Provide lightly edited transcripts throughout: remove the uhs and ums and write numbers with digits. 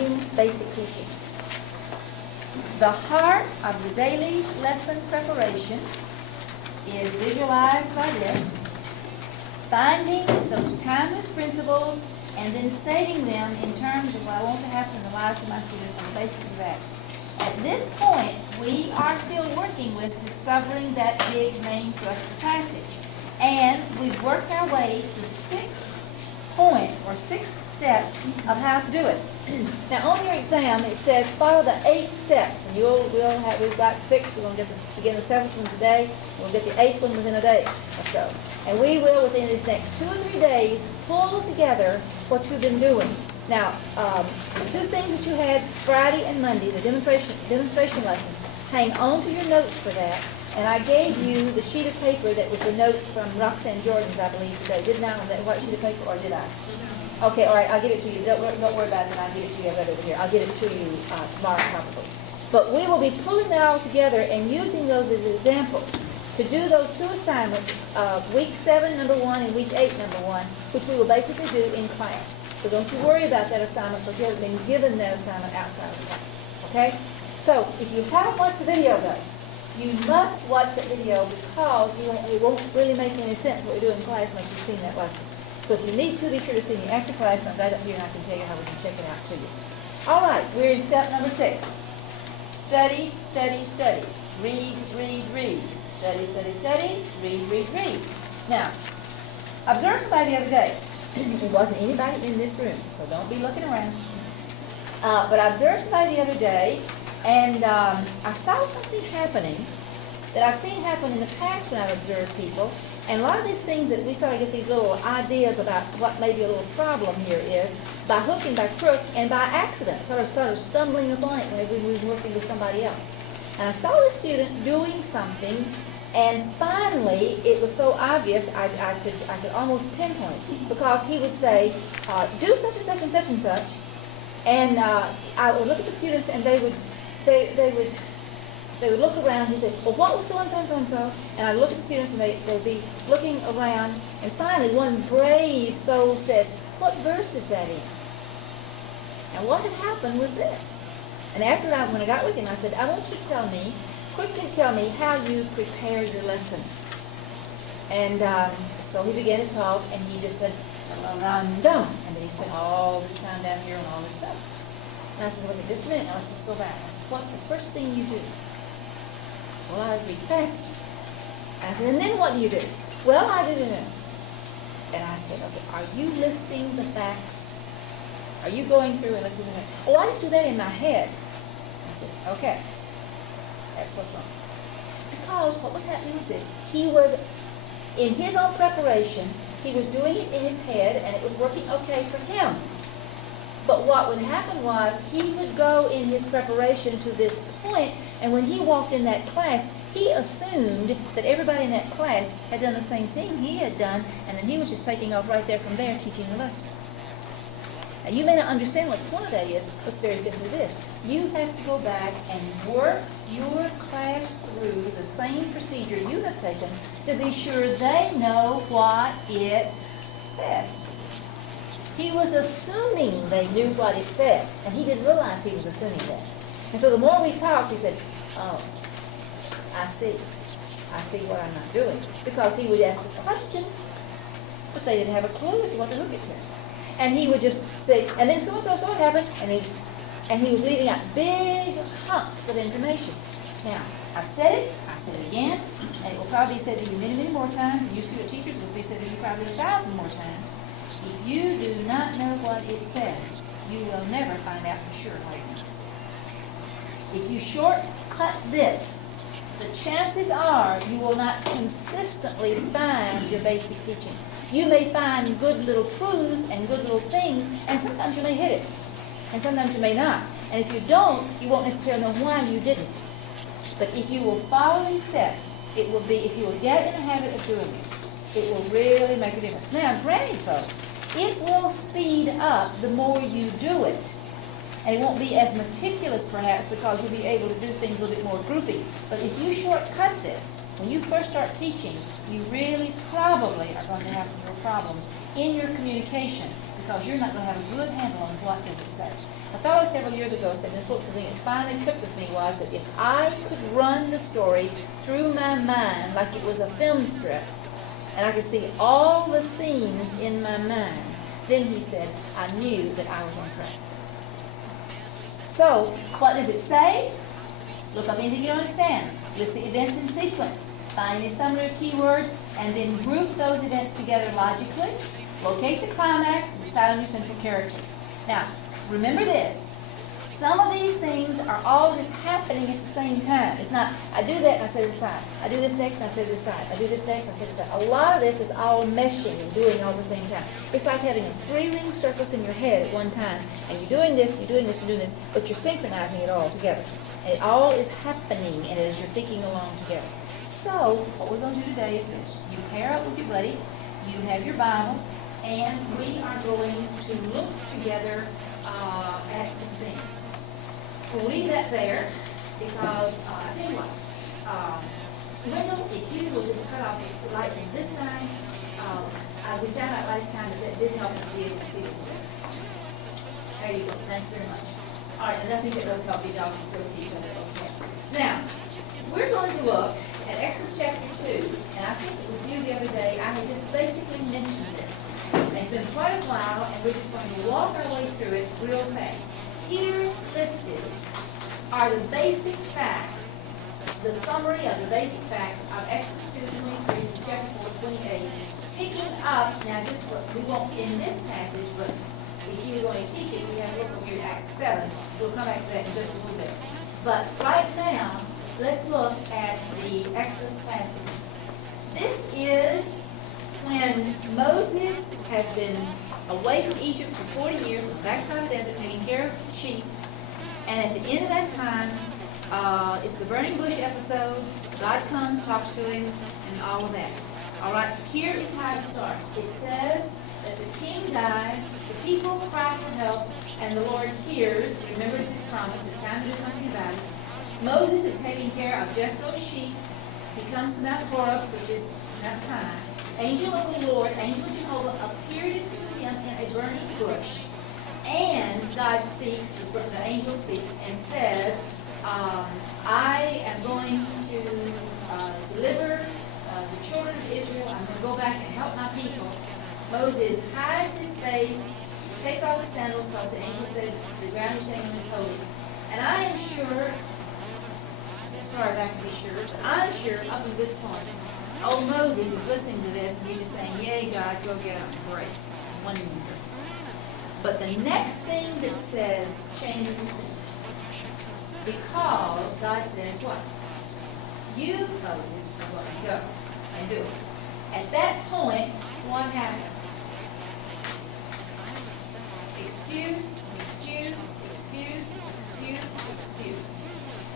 finding basic teachings. The heart of the daily lesson preparation is visualized by this, finding those timeless principles and then stating them in terms of what I want to happen in the lives of my students on the basis of that. At this point, we are still working with discovering that big main thrust of the passage. And we've worked our way to 6 points or 6 steps of how to do it. Now on your exam it says follow the 8 steps, and we've got 6. We're going to begin the 7th one today. We'll get the 8th one within a day or so. And we will within these next 2 or 3 days pull together what you've been doing. Now, the 2 things that you had Friday and Monday, the demonstration lesson, hang on to your notes for that. And I gave you the sheet of paper that was the notes from Roxanne Jordan's, I believe, today. Didn't I? On that white sheet of paper, or did I? Okay, all right, I'll give it to you. Don't worry about it, and I'll give it to you. I've got it over here. I'll give it to you tomorrow probably. But we will be pulling that all together and using those as examples to do those 2 assignments, week 7, number 1, and week 8, number 1, which we will basically do in class. So don't you worry about that assignment, because you haven't been given that assignment outside of class. Okay? So if you haven't watched the video, though, you must watch that video, because it won't really make any sense what we do in class unless you've seen that lesson. So if you need to, be sure to see me after class, and I'll get up here and I can tell you how we can check it out to you. All right, we're in step number 6. Study, study, study. Read, read, read. Study, study, study. Read, read, read. Now, observe somebody the other day. It wasn't anybody in this room, so don't be looking around. But I observed somebody the other day, and I saw something happening that I've seen happen in the past when I've observed people. And a lot of these things that we sort of get these little ideas about what maybe a little problem here is by hook and by crook and by accident, sort of stumbling upon it whenever we were working with somebody else. And I saw the student doing something, and finally it was so obvious I could almost pinpoint it, because he would say, do such and such and such and such, and I would look at the students and they would look around. He said, well, what was so-and-so and so-and-so? And I'd look at the students and they'd be looking around. And finally, one brave soul said, what verse is that in? And what had happened was this. And when I got with him, I said, I want you to quickly tell me how you prepare your lesson. And so he began to talk, and he just said, dum. And then he spent all this time down here and all this stuff. And I said, look, just a minute, now let's just go back. I said, what's the first thing you do? Well, I read the passage. I said, and then what do you do? Well, I didn't know. And I said, okay, are you listing the facts? Are you going through and listening to the facts? Oh, I just do that in my head. I said, okay, that's what's wrong. Because what was happening was this. He was, in his own preparation, he was doing it in his head, and it was working okay for him. But what would happen was he would go in his preparation to this point, and when he walked in that class, he assumed that everybody in that class had done the same thing he had done, and then he was just taking off right there from there teaching the lesson. Now, you may not understand what the point of that is, but it's very simply this. You have to go back and work your class through the same procedure you have taken to be sure they know what it says. He was assuming they knew what it said, and he didn't realize he was assuming that. And so the more we talked, he said, oh, I see what I'm not doing. Because he would ask a question, but they didn't have a clue as to what to hook it to. And he would just say, and then so-and-so, so what happened, and he was leaving out big hunks of information. Now, I've said it again, and it will probably be said to you many, many more times, and you student teachers, it will be said to you probably 1,000 more times. If you do not know what it says, you will never find out for sure what it means. If you shortcut this, the chances are you will not consistently find your basic teaching. You may find good little truths and good little things, and sometimes you may hit it, and sometimes you may not. And if you don't, you won't necessarily know why you didn't. But if you will follow these steps, it will be, if you will get in the habit of doing it will really make a difference. Now, granted, folks, it will speed up the more you do it. And it won't be as meticulous, perhaps, because you'll be able to do things a little bit more groupy. But if you shortcut this, when you first start teaching, you really probably are going to have some real problems in your communication, because you're not going to have a good handle on what does it say. A fellow several years ago said, this what the thing that finally clicked with me was that if I could run the story through my mind like it was a film strip, and I could see all the scenes in my mind, then he said, I knew that I was on track. So, what does it say? Look up anything you don't understand. List the events in sequence. Find a summary of keywords, and then group those events together logically. Locate the climax and decide on your central character. Now, remember this. Some of these things are all just happening at the same time. It's not, I do that and I set it aside. I do this next and I set it aside. I do this next and I set it aside. A lot of this is all meshing and doing all at the same time. It's like having a 3-ring circus in your head at one time. And you're doing this, you're doing this, you're doing this, but you're synchronizing it all together. And it all is happening and as you're thinking along together. So, what we're going to do today is this. You pair up with your buddy, you have your Bibles, and we are going to look together at some things. We'll leave that there because, I tell you what, Wendell, if you will just cut off the light from this side, we found out last time that did help us be able to see this. There you go. Thanks very much. All right, and I think that does help you. Y'all can still see each other. Okay. Now, we're going to look at Exodus chapter 2, and I think with you the other day, I had just basically mentioned this. And it's been quite a while, and we're just going to walk our way through it real fast. Here listed are the basic facts, the summary of the basic facts of Exodus 2:23 to chapter 4:28. Picking up, now just what we won't in this passage, but if you're going to teach it, we have to look over here at Acts 7. We'll come back to that in just a little bit. But right now, let's look at the Exodus passage. This is when Moses has been away from Egypt for 40 years, on the backside of the desert, taking care of sheep. And at the end of that time, it's the burning bush episode. God comes, talks to him, and all of that. All right, here is how it starts. It says that the king dies, the people cry for help, and the Lord hears, remembers his promise, it's time to do something about it. Moses is taking care of Jethro's sheep. He comes to Mount Horeb, which is Mount Sinai. Angel of the Lord, angel of Jehovah, appeared to him in a burning bush. And God speaks, the angel speaks, and says, I am going to deliver the children of Israel. I'm going to go back and help my people. Moses hides his face, takes off his sandals, because the angel said the ground you're standing on is holy. And I am sure, as far as I can be sure, I'm sure up to this point, old Moses is listening to this and he's just saying, yay, God, go get him. Great. Wonder. But the next thing that says changes the scene. Because God says what? You, Moses, are going to go and do it. At that point, what happened? Excuse, excuse, excuse, excuse, excuse.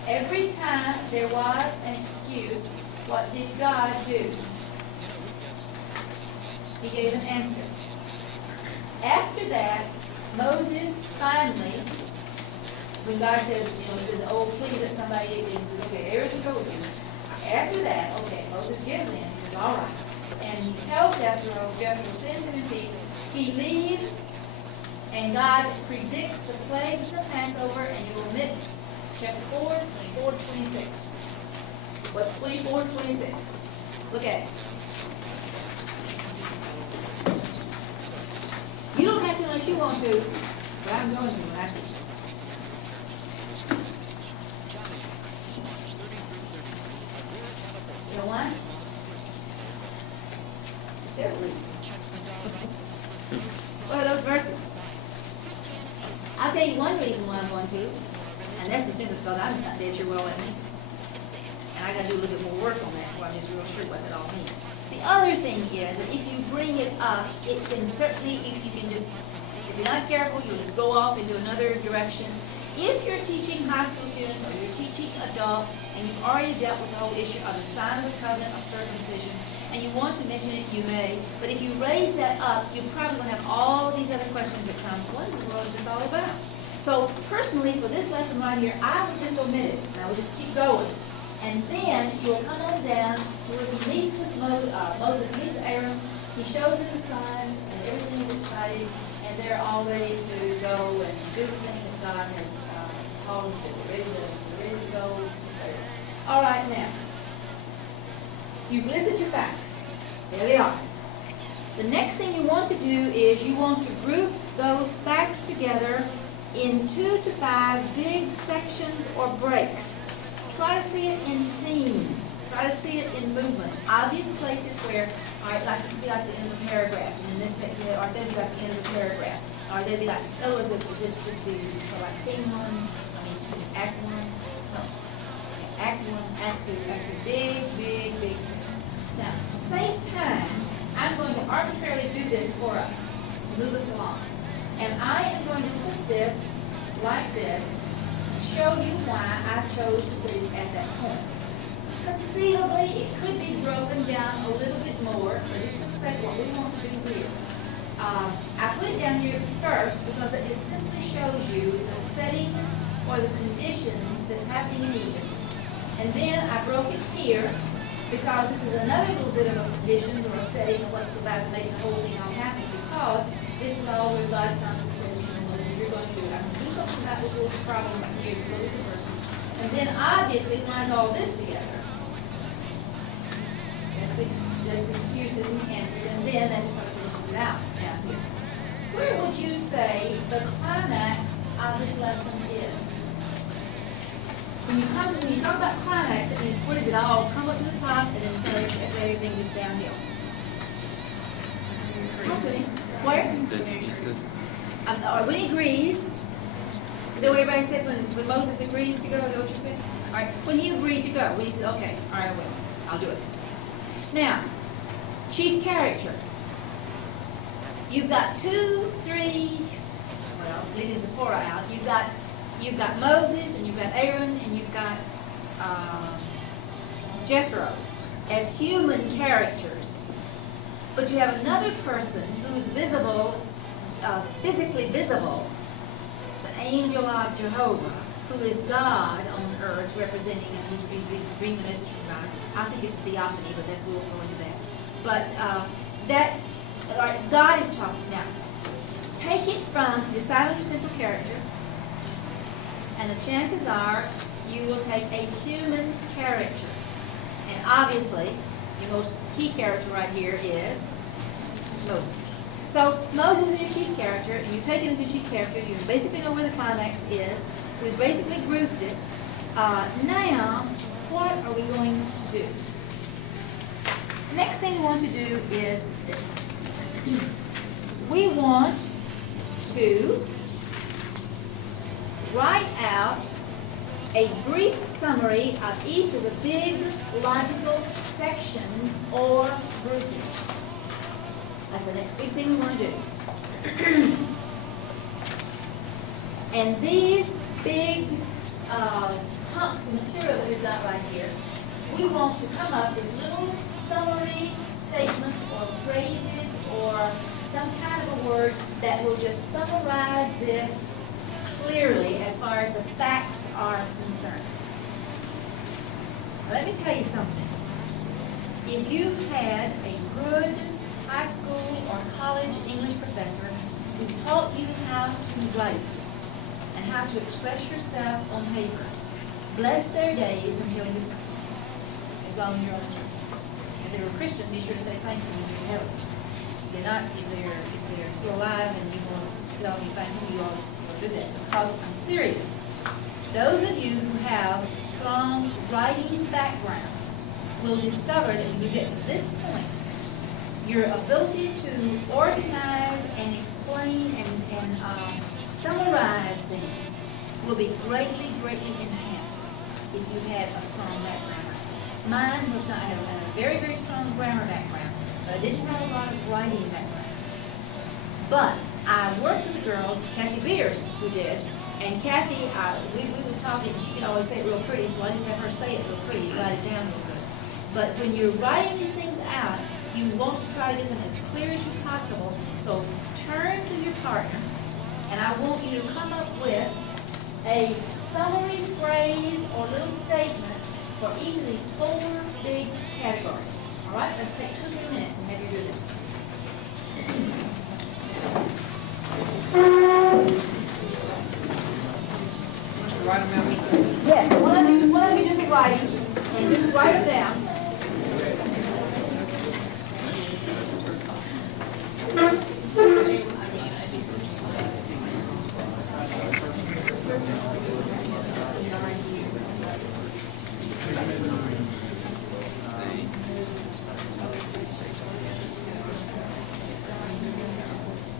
Every time there was an excuse, what did God do? He gave an answer. After that, Moses finally, when God says, he says, oh, please let somebody, okay, Aaron will go with you. After that, okay, Moses gives in. He says, all right. And he tells Jethro, Jethro sends him in peace. He leaves, and God predicts the plagues of the Passover, and you will omit chapter 4, 24 to 26. What's 24 to 26? Look at it. You don't have to unless you want to, but I'm going to when I teach you. You know why? For several reasons. What are those verses? I'll tell you one reason why I'm going to, and that's the simple because I'm not dead sure what all that means. And I got to do a little bit more work on that before I'm just real sure what that all means. The other thing is that if you bring it up, it can certainly, you can just, if you're not careful, you'll just go off into another direction. If you're teaching high school students or you're teaching adults and you've already dealt with the whole issue of the sign of the covenant of circumcision and you want to mention it, you may. But if you raise that up, you're probably going to have all these other questions that come. What in the world is this all about? So personally, for this lesson right here, I would just omit it and I would just keep going. And then you'll come on down where he meets with Moses meets Aaron. He shows him the signs and everything is exciting. And and they're all ready to go and do the things that God has called them to do. They're ready to go. All right, now, you've listed your facts. There they are. The next thing you want to do is you want to group those facts together in 2 to 5 big sections or breaks. Try to see it in scenes. Try to see it in movement. Obvious places where, all right, like this would be like the end of a paragraph, and in this section, or that'd be like the end of a paragraph, or that'd be like, oh, this would be like scene 1, act 1, no, act 1, act 2, big sections. Now, to save time, I'm going to arbitrarily do this for us, move us along. And I am going to put this like this, show you why I chose to put it at that point. Conceivably, it could be broken down a little bit more, but just for the sake of what we want to do here. I put it down here first because it just simply shows you the setting or the conditions that's happening in Eden. And then I broke it here because this is another little bit of a condition or a setting of what's about to make the whole thing all happen, because this is all where God's done the setting and what you're going to do. I'm going to do something about this little problem right here, go with the person. And then obviously line all this together. There's excuses and answers, and then that just sort of finishes it out down here. Where would you say the climax of this lesson is? When you talk about climax, it means what is it all? Come up to the top and then sort of everything just downhill. Where? I'm sorry, when he agrees. Is that what everybody said when Moses agrees to go? Is that what you said? All right, when he agreed to go, when he said, okay, all right, I will. I'll do it. Now, chief character. You've got 2, 3, well, leaving Zipporah out. You've got Moses, and you've got Aaron, and you've got Jethro as human characters. But you have another person who's visible, physically visible, the angel of Jehovah, who is God on earth, representing him, who's bringing the message from God. I think it's theophany, but we'll go into that. But God is talking now. Take it from, decide on your central character, and the chances are you will take a human character. And obviously, your most key character right here is Moses. So Moses is your chief character, and you take him as your chief character. You basically know where the climax is. We've basically grouped it. Now, what are we going to do? The next thing we want to do is this. We want to write out a brief summary of each of the big logical sections or groupings. That's the next big thing we want to do. And these big hunks of material that we've got right here, we want to come up with little summary statements or phrases or some kind of a word that will just summarize this clearly as far as the facts are concerned. Now, let me tell you something. If you had a good high school or college English professor who taught you how to write and how to express yourself on paper, bless their days until you as long as you're on the street. If they were Christian, be sure to say thank you when you're in heaven. If they're not, if they're still alive and you want to tell me thank you, you all do that. Because I'm serious. Those of you who have strong writing backgrounds will discover that when you get to this point, your ability to organize and explain and summarize things will be greatly, greatly enhanced if you had a strong background. Mine was not, I had a very, very strong grammar background, but I didn't have a lot of writing background. But I worked with a girl, Kathy Beers, who did, and Kathy, we would talk, and she could always say it real pretty, so I just have her say it real pretty, write it down real good. But when you're writing these things out, you want to try to get them as clear as you possible. So turn to your partner, and I want you to come up with a summary phrase or little statement for each of these 4 big categories. All right, let's take 2 minutes and have you do that. Write them out. Yes, one of you do the writing, and just write it down.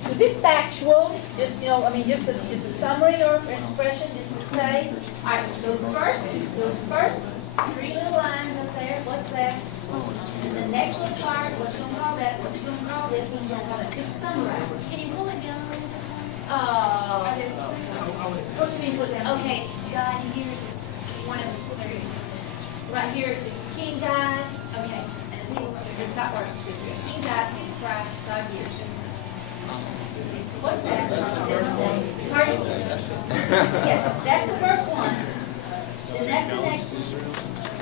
Keep it factual, just, just a summary or expression, just to say, all right, those first three little lines up there, what's that? And the next little part, what you gonna call that, what you gonna call this, what you gonna call that, just summarize. Can you pull it down? What do you mean, put down? Okay, God hears is one of the three. Right here, the king guys, Okay. and the people, the top part of the scripture, king guys can cry, God hears. What's that? Pardon? Yes, that's the first one. Then that's the next one.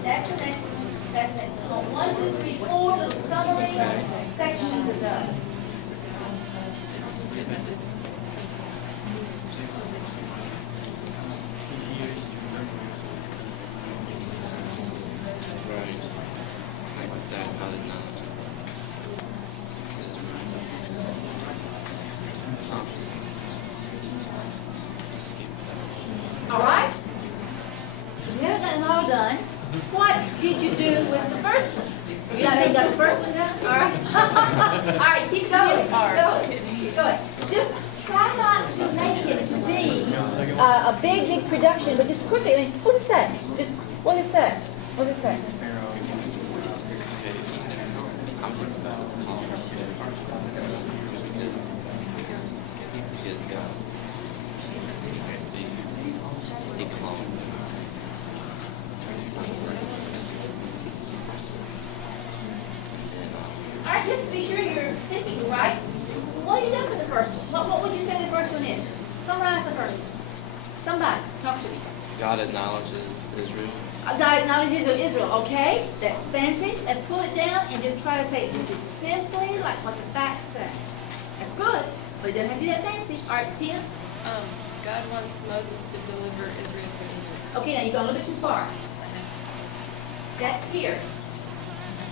That's the next one. That's it. So 1, 2, 3, 4, little summary sections of those. All right? You haven't gotten it all done. What did you do with the first one? You got the first one done? All right. All right, keep going. Keep going. Just try not to make it to be a big production, but just quickly. I mean, what does it say? Just, what does it say? What does it say? All right, just to be sure you're thinking right. What have you done for the first one? What would you say the first one is? Summarize the first one. Somebody, talk to me. God acknowledges Israel. God acknowledges Israel. Okay, that's fancy. Let's pull it down and just try to say it just as simply like what the facts say. That's good, but it doesn't have to be that fancy. All right, Tina. God wants Moses to deliver Israel from Egypt. Okay, now you're going a little bit too far. That's here.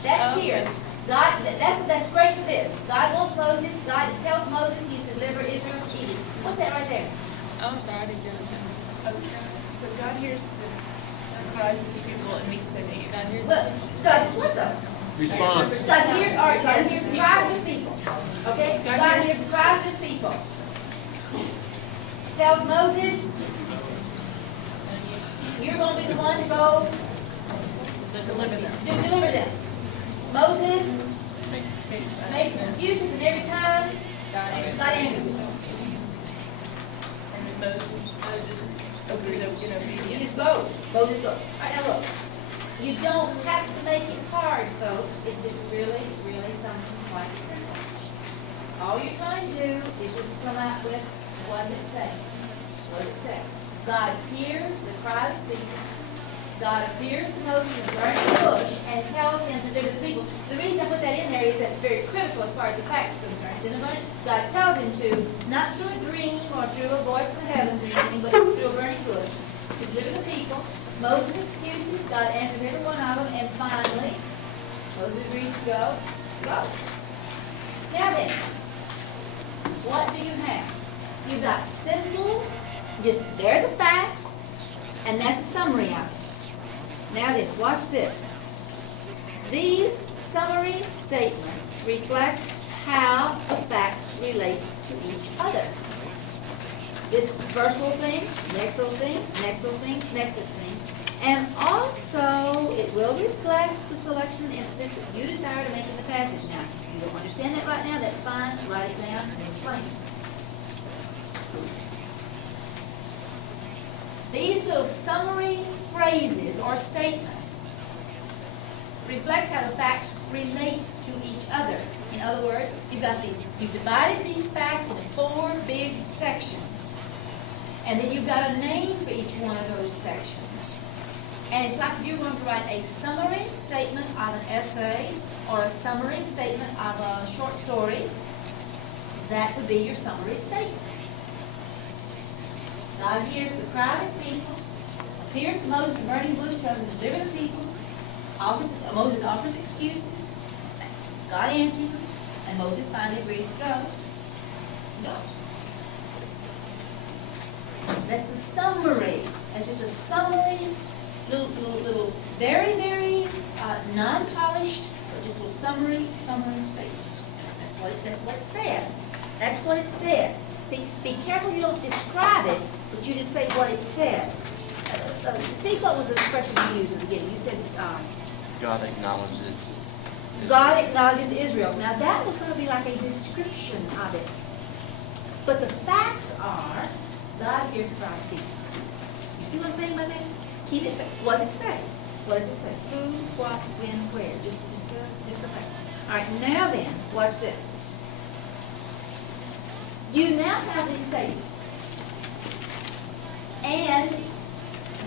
That's here. God, that's great for this. God wants Moses. God tells Moses he's to deliver Israel from Egypt. What's that right there? Oh, I'm sorry, I didn't get it. So God hears the cries of his people and meets their needs. God hears Look, God just what though? Response. God hears, all right, God hears the cries of his people. Okay? God hears the cries of his people. Tells Moses, you're going to be the one to go to deliver them. Moses makes excuses, and every time God answers. And then Moses just agreed in obedience. He just goes. Moses goes. All right, now look. You don't have to make it hard, folks. It's just really, really something quite simple. All you're trying to do is just come out with what does it say? What does it say? God hears the cry of his people. God appears to Moses in the burning bush and tells him to deliver the people. The reason I put that in there is that it's very critical as far as the facts are concerned. It's in the burning. God tells him to, not through a dream or through a voice from heaven or anything, but through a burning bush, to deliver the people. Moses excuses, God answers every one of them, and finally, Moses agrees to go. Go. Now then, what do you have? You've got simple, just there are the facts, and that's a summary of it. Now then, watch this. These summary statements reflect how the facts relate to each other. This first little thing, next little thing, next little thing, next little thing. And also, it will reflect the selection and emphasis that you desire to make in the passage. Now, if you don't understand that right now, that's fine. Write it down and explain it. These little summary phrases or statements reflect how the facts relate to each other. In other words, you've divided these facts into 4 big sections. And then you've got a name for each one of those sections. And it's like if you're going to write a summary statement of an essay or a summary statement of a short story, that would be your summary statement. God hears the cry of his people, appears to Moses in the burning bush, tells him to deliver the people. Moses offers excuses. God answers him, and Moses finally agrees to go. He goes. That's the summary. That's just a summary, little very, very non-polished, or just a little summary statements. That's what it says. That's what it says. See, be careful you don't describe it, but you just say what it says. Steve, what was the expression you used at the beginning? You said, God acknowledges God acknowledges Israel. Now that was going to be like a description of it. But the facts are, God hears the cry of people. You see what I'm saying by that? Keep it, what does it say? What does it say? Who, what, when, where? Just the fact. All right, now then, watch this. You now have these statements. And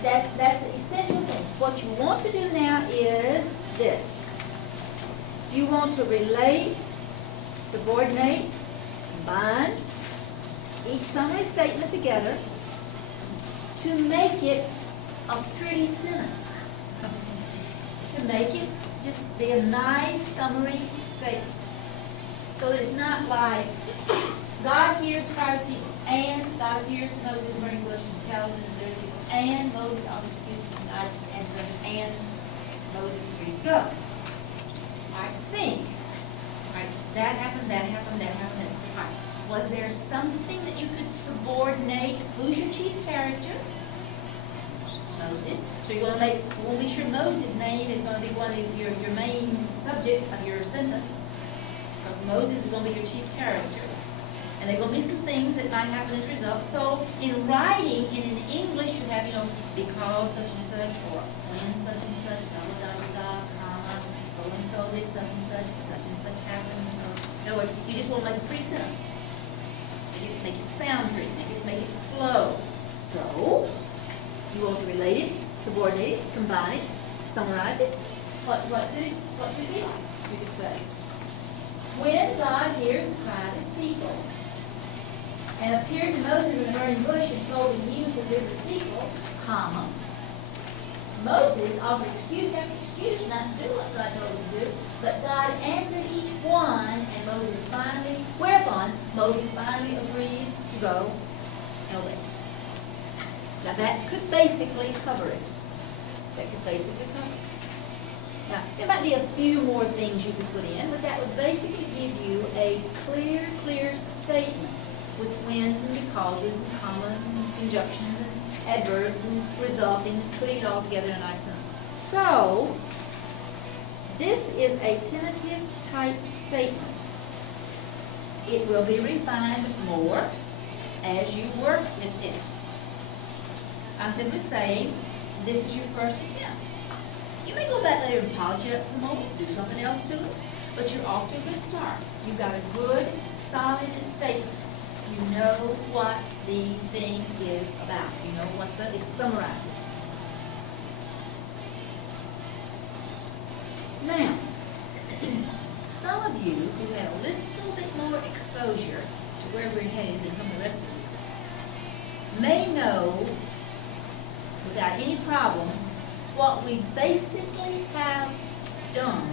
that's the essential thing. What you want to do now is this. You want to relate, subordinate, combine each summary statement together to make it a pretty sentence. To make it just be a nice summary statement. So that it's not like God hears the cry of people, and God hears to Moses in the burning bush and tells him to do it, and Moses offers excuses and God answers him, and Moses agrees to go. I think, right, that happened. All right. Was there something that you could subordinate? Who's your chief character? Moses. So you're going to we'll be sure Moses' name is going to be one of your main subject of your sentence. Because Moses is going to be your chief character. And there are going to be some things that might happen as a result. So in writing, in English, you have, because such and such, or when such and such, blah, blah, blah, blah, comma, so-and-so did such and such happened. So, in other words, you just want to make a pretty sentence. Make it sound pretty, make it flow. So, you want to relate it, subordinate it, combine it, summarize it. What could it be like? You could say, when God hears the cry of his people, and appeared to Moses in the burning bush and told him he was to deliver the people, comma, Moses offered excuse after excuse not to do what God told him to do, but God answered each one, and whereupon Moses finally agrees to go and obey. Now that could basically cover it. Now, there might be a few more things you could put in, but that would basically give you a clear statement with whens and becauses and commas and conjunctions and adverbs and resulting, putting it all together in a nice sentence. So, this is a tentative type statement. It will be refined more as you work with it. I'm simply saying, this is your first attempt. You may go back later and polish it up some more, do something else to it, but you're off to a good start. You've got a good, solid statement. You know what the thing is about. You know what it's summarized. Now, some of you who had a little bit more exposure to where we're headed than some of the rest of you may know without any problem what we basically have done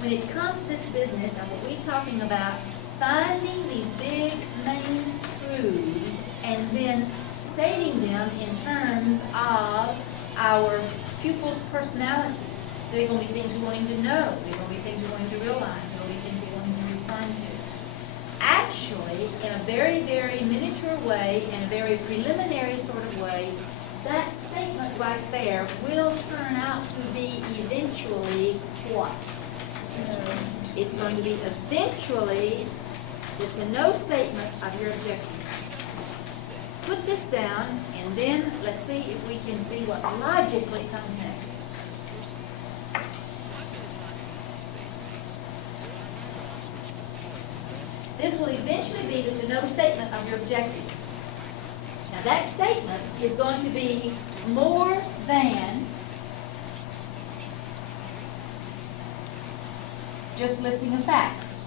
when it comes to this business of what we're talking about, finding these big main truths and then stating them in terms of our pupils' personality. There are going to be things we're going to know. There are going to be things we're going to realize. There will be things we're going to respond to. Actually, in a very, very miniature way and a very preliminary sort of way, that statement right there will turn out to be eventually what? It's going to be eventually the to-know statement of your objective. Put this down, and then let's see if we can see what logically comes next. This will eventually be the to-know statement of your objective. Now that statement is going to be more than just listing of facts.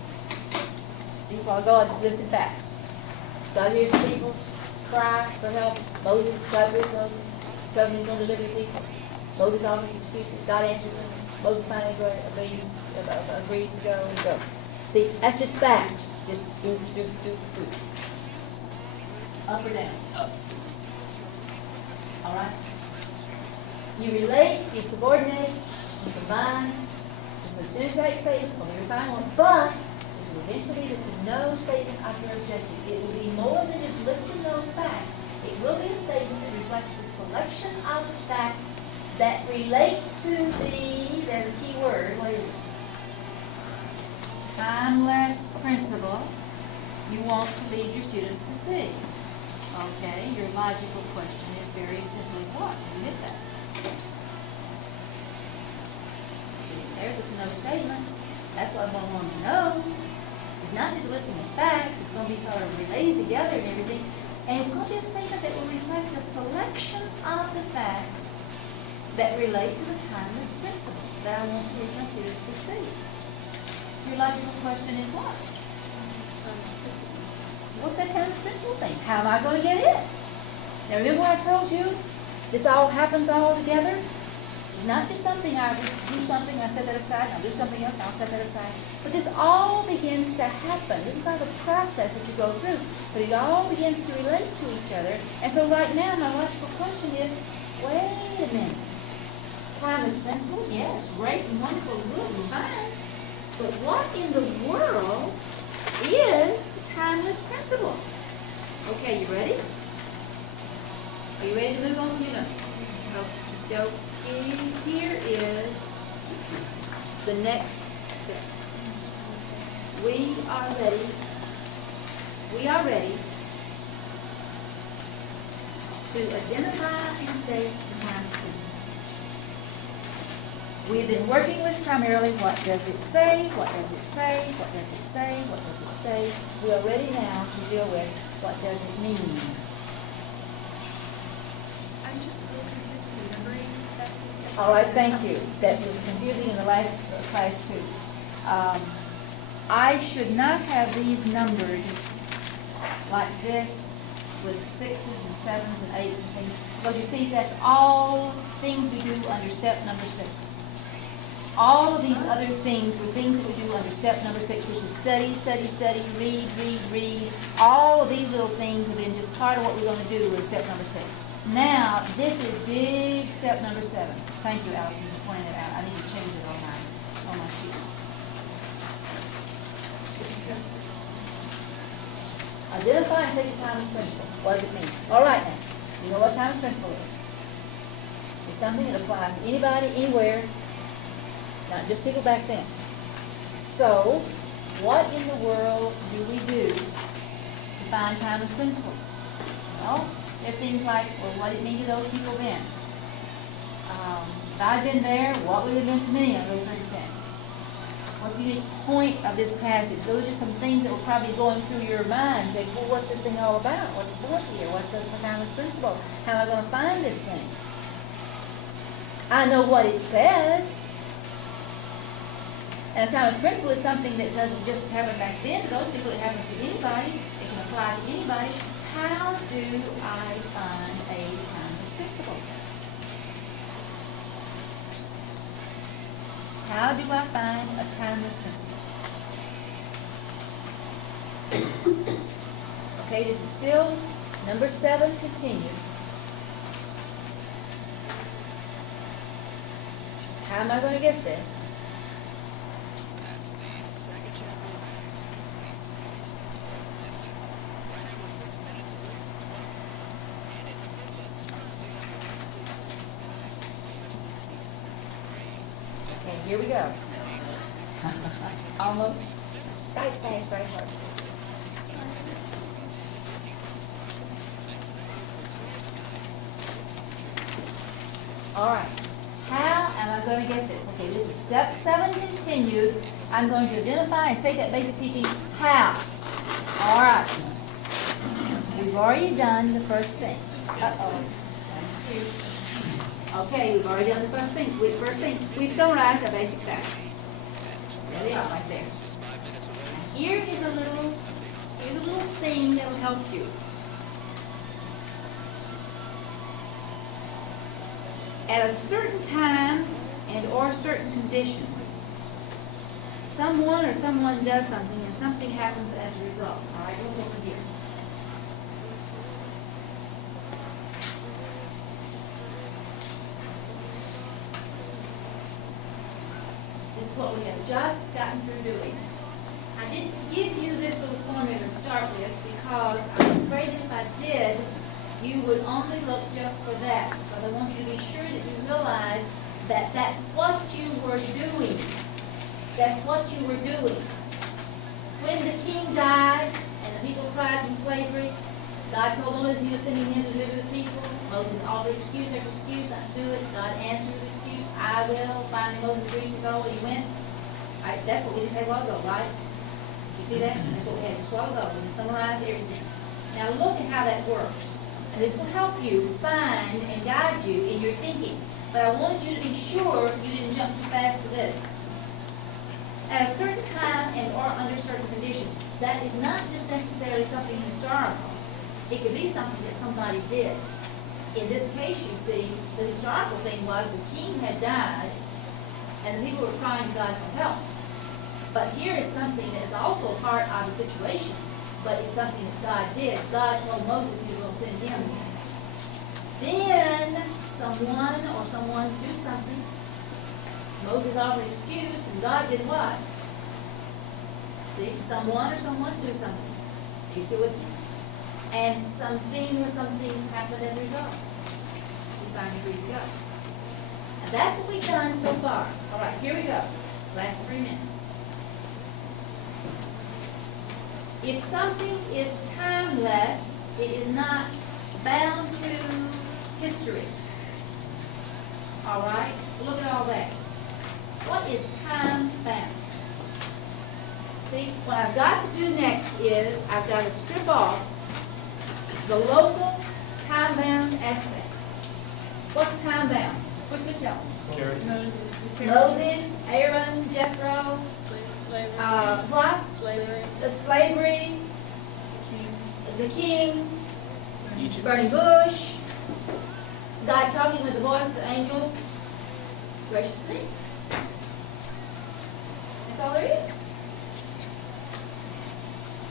See, while God is listing facts. God hears the people, cry for help. Moses cried with Moses, tells him he's going to deliver the people. Moses offers excuses. God answers him. Moses finally agrees to go and go. See, that's just facts. Just do. Up or down? Up. All right? You relate, you subordinate, you combine. This is a two-type statement, so let me refine one. But this will eventually be the to-know statement of your objective. It will be more than just listing those facts. It will be a statement that reflects the selection of the facts that relate to the, there's a key word, what is it? Timeless principle you want to lead your students to see. Okay, your logical question is very simply what? You get that. See, there's a to-know statement. That's what I'm going to want to know. It's not just listing the facts. It's going to be sort of related together and everything. And it's going to be a statement that will reflect the selection of the facts that relate to the timeless principle that I want to lead my students to see. Your logical question is what? What's that timeless principle thing? How am I going to get it? Now remember what I told you? This all happens all together. It's not just something I just do something, I set that aside, and I'll do something else, and I'll set that aside. But this all begins to happen. This is not the process that you go through. But it all begins to relate to each other. And so right now my logical question is, wait a minute. Timeless principle, yes, great and wonderful, good and fine. But what in the world is the timeless principle? Okay, you ready? Are you ready to move on to your notes? Okay, here is the next step. We are ready to identify and state the timeless principle. We've been working with primarily what does it say, what does it say, what does it say, what does it say. We are ready now to deal with what does it mean. I'm just a little confused with the numbering. That's All right, thank you. That was confusing in the last class too. I should not have these numbered like this with 6s and 7s and 8s and things. Because you see, that's all things we do under step number 6. All of these other things were things that we do under step number 6, which was study, read. All of these little things have been just part of what we're going to do in step number 6. Now, this is big step number 7. Thank you, Allison, for pointing it out. I need to change it on my sheets. Identify and take the timeless principle. What does it mean? All right, now, you know what timeless principle is. It's something that applies to anybody, anywhere, not just people back then. So, what in the world do we do to find timeless principles? Well, there are things like, well, what did it mean to those people then? If I'd been there, what would it have been to me under those circumstances? What's the unique point of this passage? Those are some things that were probably going through your mind. Like, well, what's this thing all about? What's the point here? What's the timeless principle? How am I going to find this thing? I know what it says. And a timeless principle is something that doesn't just happen back then to those people. It happens to anybody. It can apply to anybody. How do I find a timeless principle? How do I find a timeless principle? Okay, this is still number 7 continued. How am I going to get this? Okay, here we go. Almost. Right fast, right hard. All right. How am I going to get this? Okay, this is step 7 continued. I'm going to identify and state that basic teaching. How? All right. We've already done the first thing. Uh-oh. Thank you. Okay, we've already done the first thing. We've summarized our basic facts. There they are, right there. Now, here's a little thing that will help you. at a certain time and or certain conditions, someone or someone does something and something happens as a result. All right, we'll go over here. This is what we have just gotten through doing. I didn't give you this little formula to start with because I'm afraid if I did, you would only look just for that, because I want you to be sure that you realize that that's what you were doing. That's what you were doing. When the king died and the people cried from slavery, God told Moses he was sending him to deliver the people. Moses offered excuse after excuse not to do it. God answered his excuse, I will. Finally Moses agrees to go and he went. All right, that's what we just had a while ago, right? You see that? That's what we had just a while ago. We summarized everything. Now look at how that works. And this will help you find and guide you in your thinking. But I wanted you to be sure you didn't jump too fast to this. At a certain time and or under certain conditions. That is not just necessarily something historical. It could be something that somebody did. In this case, you see, the historical thing was the king had died and the people were crying to God for help. But here is something that is also part of the situation, but it's something that God did. God told Moses he was going to send him. Then someone or someone's do something. Moses offered an excuse, and God did what? See, someone or someone's do something. You see what? And something or some things happen as a result. We finally agree to go. And that's what we've done so far. All right, here we go. Last 3 minutes. If something is timeless, it is not bound to history. All right? Look at all that. What is time bound? See, what I've got to do next is I've got to strip off the local time bound aspects. What's time bound? Quickly tell me. Moses, Aaron, Jethro, Slavery. what? Slavery. The slavery, the king, Egypt. burning bush, God talking with the voice of the angel, graciously. That's all there is.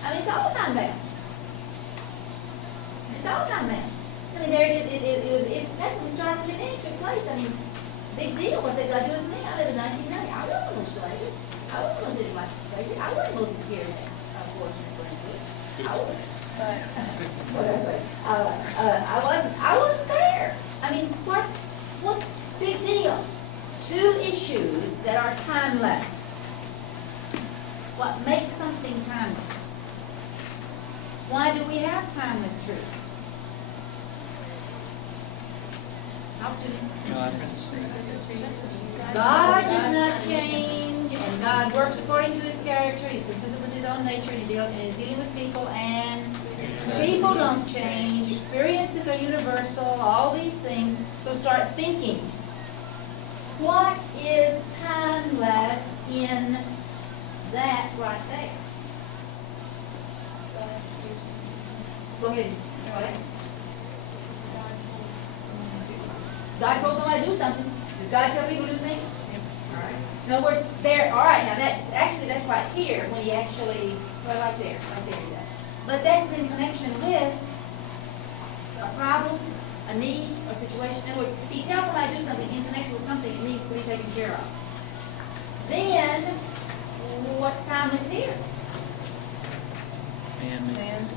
I mean, it's all time bound. It's all time bound. I mean, there that's when we started when it took place. I mean, big deal. What's that got to do with me? I live in 1990. I wasn't no slaves. I wasn't no city license slavery. I wasn't Moses here in that force I wasn't. What did I say? I wasn't there. I mean, what big deal? 2 issues that are timeless. What makes something timeless? Why do we have timeless truths? Talk to me. God does not change, and God works according to his character. He's consistent with his own nature, and is dealing with people, and people don't change. Experiences are universal, all these things. So start thinking. What is timeless in that right there? Go ahead. Go ahead. God told somebody to do something. Does God tell people to do things? All right. In other words, there. All right. Now that's right here when he actually, well, right there he does. But that's in connection with a problem, a need, a situation. In other words, he tells somebody to do something in connection with something that needs to be taken care of. Then, what's timeless here?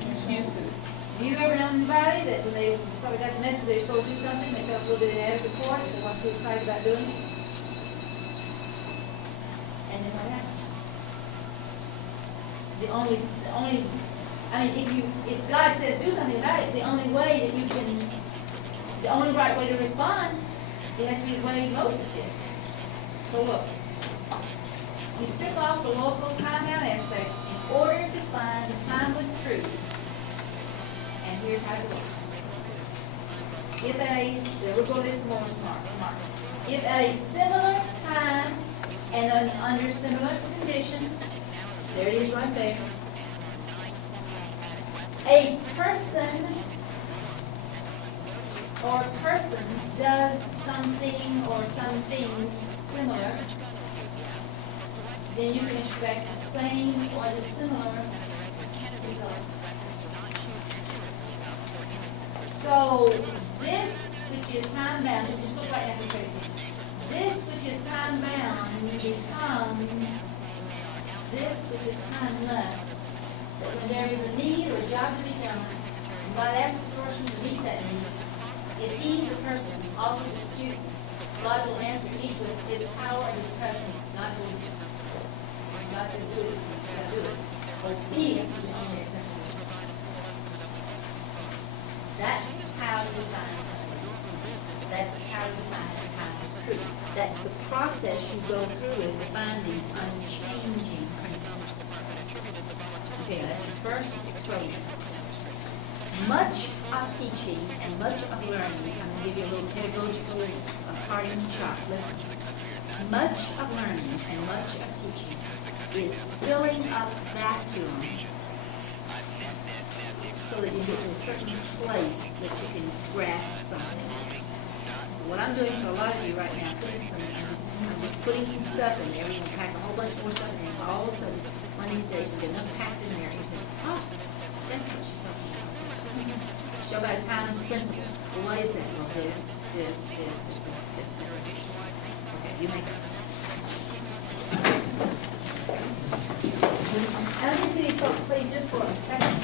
Excuses. Have you ever known anybody that when they sort of got the message they were supposed to do something, they felt a little bit inadequate for it, they weren't too excited about doing it? And then what happened? If God says do something about it, the only right way to respond, it has to be the way Moses did. So look, you strip off the local time-out aspects in order to find the timeless truth. And here's how it works. There we go, this is more smart. If at a similar time and under similar conditions, there it is right there, a person or persons does something or some things similar, then you can expect the same or the similar result. So this which is time bound, just look right now and say this which is time bound becomes this which is timeless. That when there is a need or a job to be done, and God asks the person to meet that need, if he, the person, offers excuses, God will answer each with his power and his presence, not with his God can do it, you can do it. Obedience is the only exception. That's how you find happiness. That's how you find that time is true. That's the process you go through to find these unchanging principles. Okay, that's the first exposure. Much of teaching and much of learning, I'm going to give you a little pedagogical parting shot. Listen. Much of learning and much of teaching is filling up vacuum so that you get to a certain place that you can grasp something. So what I'm doing for a lot of you right now, I'm just putting some stuff in there. We're going to pack a whole bunch more stuff in there. All of a sudden, one of these days, we get enough packed in there. You say, oh, that's what she's talking about. Show by Thomas principle. Well, what is that? Well, this. Okay, you make it. And let me see these folks, please, just for a second.